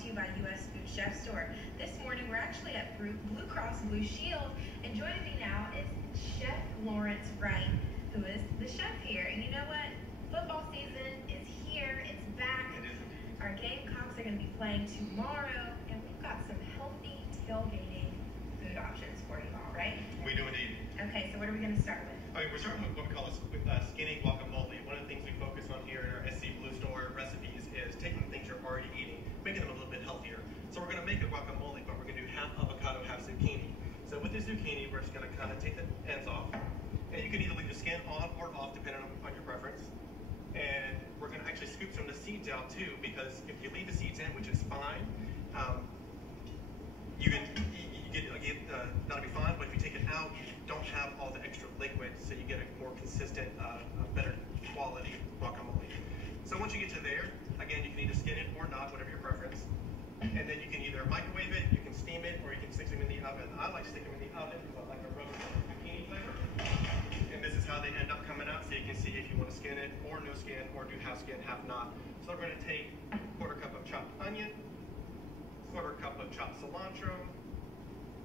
to you by U.S. Food Chef Store. This morning we're actually at Blue Cross Blue Shield, and joining me now is Chef Lawrence Wright, who is the chef here. And you know what? Football season is here. It's back. Our Gamecocks are going to be playing tomorrow, and we've got some healthy tailgating food options for you all, right? We do indeed. Okay, so what are we going to start with? Okay, we're starting with what we call a skinny guacamole. One of the things we focus on here in our SC Blue Store recipes is taking the things you're already eating, making them a little bit healthier. So we're going to make a guacamole, but we're going to do half avocado, half zucchini. So with the zucchini, we're just going to kind of take the ends off. And you can either leave the skin on or off, depending on your preference. And we're going to actually scoop some of the seeds out too, because if you leave the seeds in, which is fine, that'll be fine, but if you take it out, you don't have all the extra liquid, so you get a more consistent, better quality guacamole. So once you get to there, again, you can either skin it or not, whatever your preference. And then you can either microwave it, you can steam it, or you can stick them in the oven. I like to stick them in the oven because I like a roast zucchini flavor. And this is how they end up coming out, so you can see if you want to skin it, or no skin, or do half skin, half not. So we're going to take a quarter cup of chopped onion, quarter cup of chopped cilantro.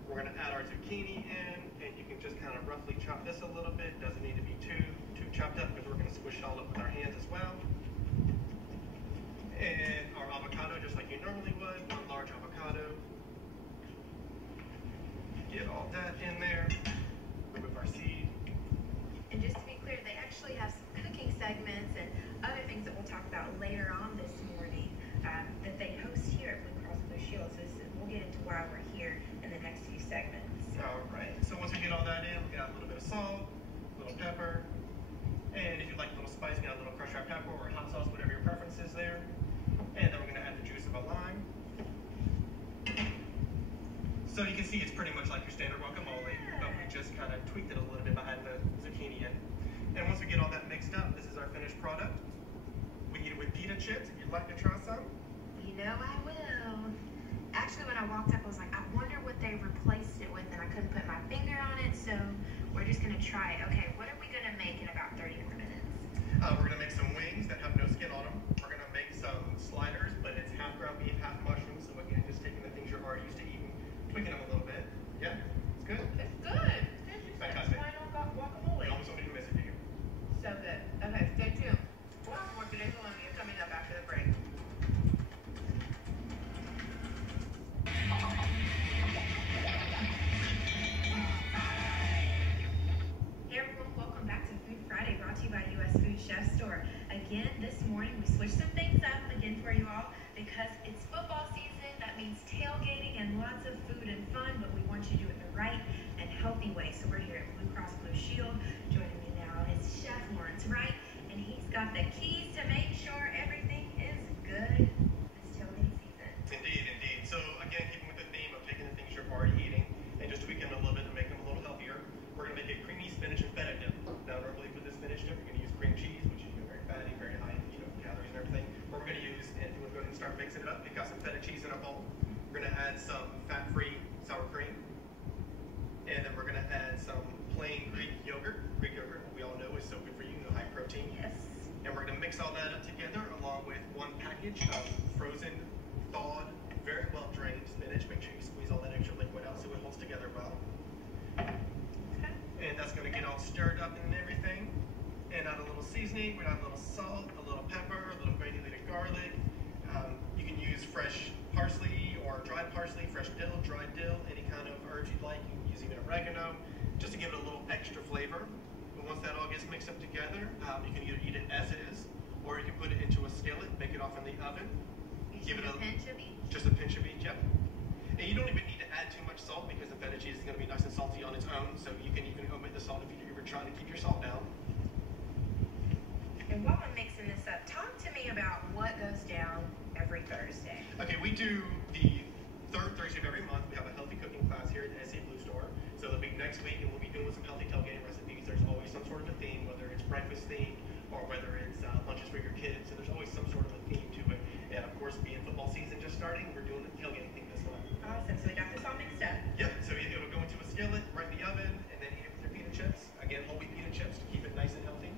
We're going to add our zucchini in, and you can just kind of roughly chop this a little bit. Doesn't need to be too chopped up, because we're going to squish it all up with our hands as well. And our avocado, just like you normally would, one large avocado. Get all that in there. Remove our seed. And just to be clear, they actually have some cooking segments and other things that we'll talk about later on this morning that they host here at Blue Cross Blue Shield. So we'll get into why we're here in the next few segments. All right. So once we get all that in, we got a little bit of salt, a little pepper, and if you like a little spice, you got a little crushed red pepper or hot sauce, whatever your preference is there. And then we're going to add the juice of a lime. So you can see it's pretty much like your standard guacamole, but we just kind of tweaked it a little bit by adding the zucchini in. And once we get all that mixed up, this is our finished product. We eat it with pita chips. If you'd like to try some. You know I will. Actually, when I walked up, I was like, I wonder what they replaced it with, and I couldn't put my finger on it, so we're just going to try it. Okay, what are we going to make in about 30 more minutes? We're going to make some wings that have no skin on them. We're going to make some sliders, but it's half ground beef, half mushrooms. So again, just taking the things you're already used to eating, tweaking them a little bit. Yeah, it's good. It's good. Fantastic. Why not guacamole? Almost don't need to miss it, do you? So good. Okay, stay tuned. We'll have more today's Columbia coming up after the break. Hey everyone, welcome back to Food Friday, brought to you by U.S. Food Chef Store. Again, this morning we switched some things up again for you all because it's football season. That means tailgating and lots of food and fun, but we want you to do it the right and healthy way. So we're here at Blue Cross Blue Shield. Joining me now is Chef Lawrence Wright, and he's got the keys to make sure everything is good this tailgating season. Indeed, indeed. So again, keeping with the theme of taking the things you're already eating and just tweaking them a little bit to make them a little healthier, we're going to make a creamy spinach and feta dip. Now, normally for this spinach dip, we're going to use cream cheese, which is very fatty, very high, calories and everything. But we're going to use, and if you want to go ahead and start mixing it up, we've got some feta cheese in a bowl. We're going to add some fat-free sour cream, and then we're going to add some plain Greek yogurt. Greek yogurt, we all know, is so good for you, high protein. Yes. And we're going to mix all that up together along with one package of frozen, thawed, very well drained spinach. Make sure you squeeze all that extra liquid out so it holds together well. Okay. And that's going to get all stirred up and everything. And add a little seasoning. We're going to add a little salt, a little pepper, a little granulated garlic. You can use fresh parsley or dried parsley, fresh dill, dried dill, any kind of herbs you'd like. You can use even oregano, just to give it a little extra flavor. And once that all gets mixed up together, you can either eat it as it is, or you can put it into a skillet, bake it off in the oven. Give it a pinch of each? Just a pinch of each, yep. And you don't even need to add too much salt because the feta cheese is going to be nice and salty on its own, so you can even omit the salt if you're trying to keep your salt down. And while I'm mixing this up, talk to me about what goes down every Thursday. Okay, we do the third Thursday of every month. We have a healthy cooking class here at the SC Blue Store. So it'll be next week, and we'll be doing some healthy tailgating recipes. There's always some sort of a theme, whether it's breakfast themed or whether it's lunches for your kids. So there's always some sort of a theme to it. And of course, being football season just starting, we're doing the tailgating thing this month. Awesome. So we got this all mixed up. Yep. So it'll go into a skillet, right in the oven, and then eat it with your pita chips. Again, whole wheat pita chips to keep it nice and healthy.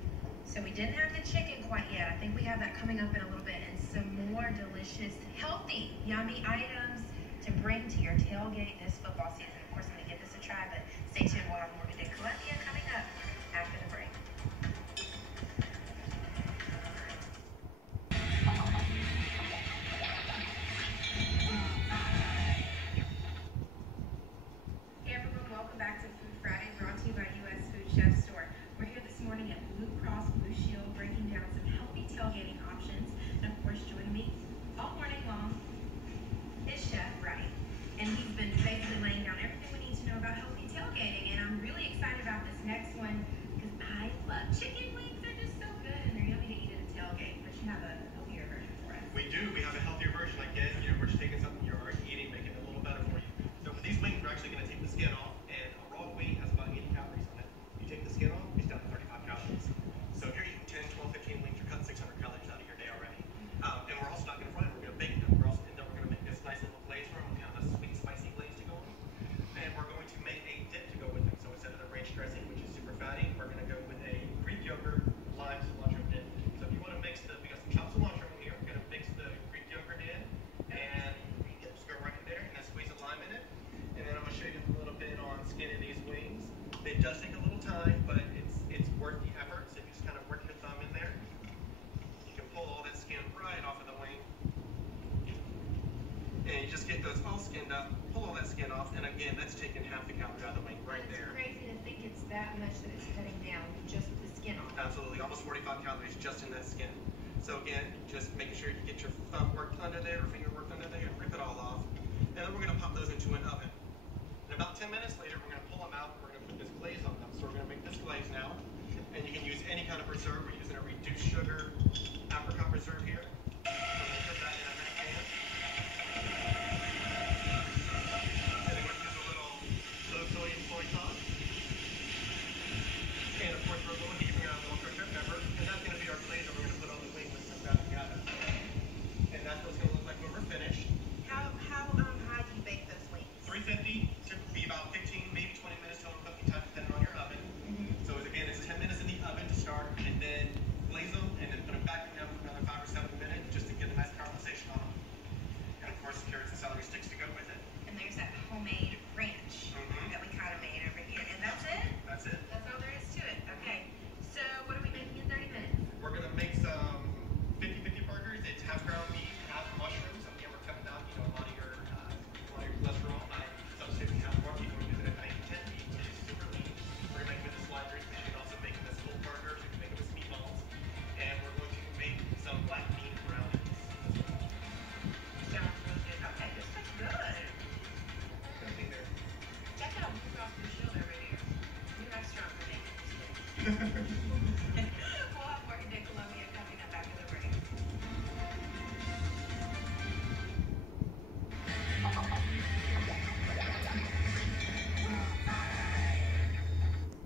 So So we didn't have the chicken quite yet. I think we have that coming up in a little bit, and some more delicious, healthy, yummy items to bring to your tailgate this football season. Of course, I'm going to give this a try, but stay tuned. We'll have Morgan Day Columbia coming up after the break. Hey everyone, welcome back to Food Friday, brought to you by U.S. Food Chef Store. We're here this morning at Blue Cross Blue Shield, breaking down some healthy tailgating options. And of course, joining me all morning long is Chef Wright. And he's been basically laying down everything we need to know about healthy tailgating. And I'm really excited about this next one because I love chicken wings. They're just so good and they're yummy to eat at a tailgate. But you have a healthier version for us. We do. We have a healthier version. Again, we're just taking something you're already eating, making it a little better for you. So for these wings, we're actually going to take the skin off, and a raw wing has about 80 calories on it. You take the skin off, it's down to 35 calories. So if you're eating 10, 12, 15 wings, you're cutting 600 calories out of your day already. And we're also not going to fry them. We're going to bake them. And then we're going to make this nice little glaze for them. We have a sweet, spicy glaze to go on. And we're going to make a dip to go with them. So instead of the ranch dressing, which is super fatty, we're going to go with a Greek yogurt, lime, cilantro dip. So if you want to mix we got some chopped cilantro in here. We're going to mix the Greek yogurt in, and just go right in there, and then squeeze a lime in it. And then I'm going to show you a little bit on skinning these wings. It does take a little time, but it's worth the effort. So if you just kind of work your thumb in there, you can pull all that skin right off of the wing. And you just get those all skinned up, pull all that skin off, and again, that's taking half the calories out of the wing right there. It's crazy to think it's that much that it's cutting down just with the skin off. Absolutely, almost 45 calories just in that skin. So again, just making sure you get your thumb worked under there, or finger worked under there, and rip it all off. And then we're going to pop those into an oven. And about 10 minutes later, we're going to pull them out, and we're going to put this glaze on them. So we're going to make this glaze now. And you can use any kind of preserve. We're using a reduced sugar apricot preserve here. So we're going to put that in a pan. And then we're going to use a little low sodium soy sauce. And of course, we're going to be around one red pepper. And that's going to be our glaze that we're going to put on the wing with some that together. And that's what it's going to look like when we're finished. How high do you bake those wings? 350 should be about 15, maybe 20 minutes total cooking time, depending on your oven. So again, it's 10 minutes in the oven to start, and then glaze them, and then put them back in the oven for another 5 or 7 minutes, just to get a nice caramelization on them. And of course, carrots and celery sticks to go with it. And there's that homemade ranch that we kind of made over here. And that's it? That's it. That's all there is to it. Okay. So what are we making in 30 minutes? We're gonna make some 50-50 burgers. It's half ground beef, half mushrooms. So again, we're cutting out, a lot of your cholesterol by substituting half ground beef. We're using a 90-10 beef, which is super lean. We're gonna make it with the sliders, but you can also make it with full burgers. You can make it with meatballs. And we're going to make some black bean brownies as well. Sounds really good. Okay, this looks good. Gonna be there. Check out Blue Cross Blue Shield over here. New restaurant for making this thing. We'll have Morgan Day Columbia coming up after the break.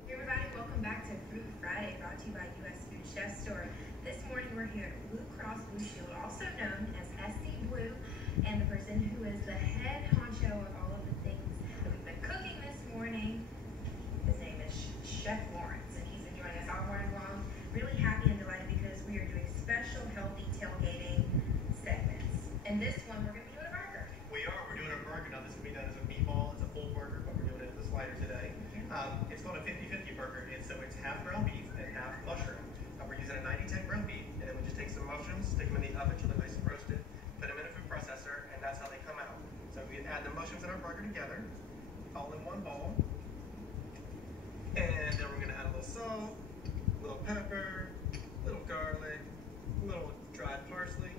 Hey everybody, welcome back to Food Friday, brought to you by U.S. Food Chef Store. This morning we're here at Blue Cross Blue Shield, also known as SC Blue, and the person who is the head honcho of all of the things that we've been cooking this morning, his name is Chef Lawrence, and he's been joining us all morning long. Really happy and delighted because we are doing special healthy tailgating segments. And this one we're going to be doing a burger. We are. We're doing a burger. Now, this will be done as a meatball. It's a full burger, but we're doing it as a slider today. It's called a 50-50 burger. So it's half ground beef and half mushroom. We're using a 90-10 ground beef, and then we just take some mushrooms, stick them in the oven till they're nice and roasted, put them in a food processor, and that's how they come out. So we add the mushrooms and our burger together, all in one bowl. And then we're going to add a little salt, a little pepper, a little garlic, a little dried parsley.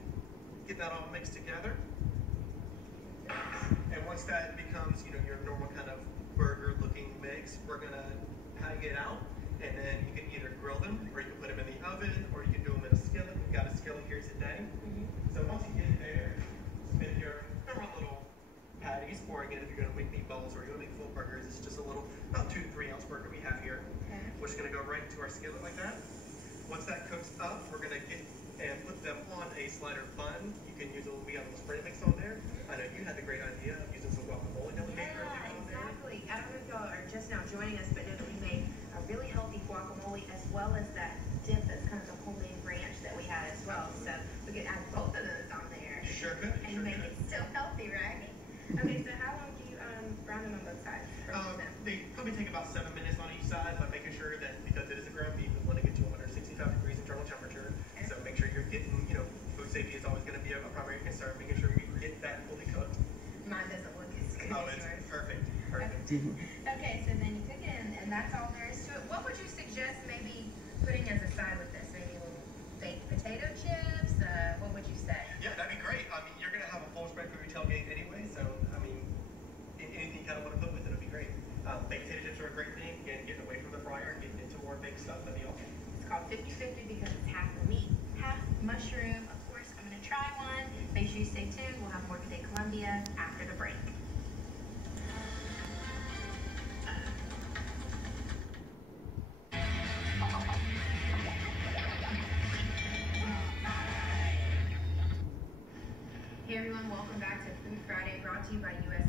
Get that all mixed together. And once that becomes, your normal kind of burger-looking mix, we're gonna hang it out, and then you can either grill them, or you can put them in the oven, or you can do them in a skillet. We've got a skillet here today. So once you get there, spin your little patties, or again, if you're gonna make meatballs or you're gonna make full burgers, it's just a little, about 2 to 3 ounce burger we have here. We're just gonna go right into our skillet like that. Once that cooks up, we're gonna get and put them on a slider bun. You can use we got a little spray mix on there. I know you had the great idea of using some guacamole that we made earlier on there. Exactly. I don't know if y'all are just now joining us, but know that we made a really healthy guacamole as well as that dip that's kind of Sure could. And Sure make could. it still healthy, right? Okay, so how long do you brown them on both sides? They probably take about 7 minutes on each side, but making sure that because it is a ground beef, we want to get to 165 degrees internal temperature. Okay. So make sure you're getting, food safety is always going to be a primary concern, making sure you get that fully cooked. Mine doesn't look as good Oh, as it's yours. perfect. Perfect. Okay, so then you cook it, and that's all there is to it. What would you suggest maybe putting as a side with this? Maybe a little baked potato chips? What would you say? Yeah, that'd be great. I mean, you're going to have a full spread for your tailgate anyway, so, I mean, anything you kind of want to put with it would be great. Baked potato chips are a great thing. Again, getting away from the fryer, getting into more baked stuff, that'd be awesome. It's called 50-50 because it's half the meat, half mushroom. Of course, I'm going to try one. Make sure you stay tuned. We'll have more Today Columbia after the break. Hey everyone, welcome back to Food Friday, brought to you by US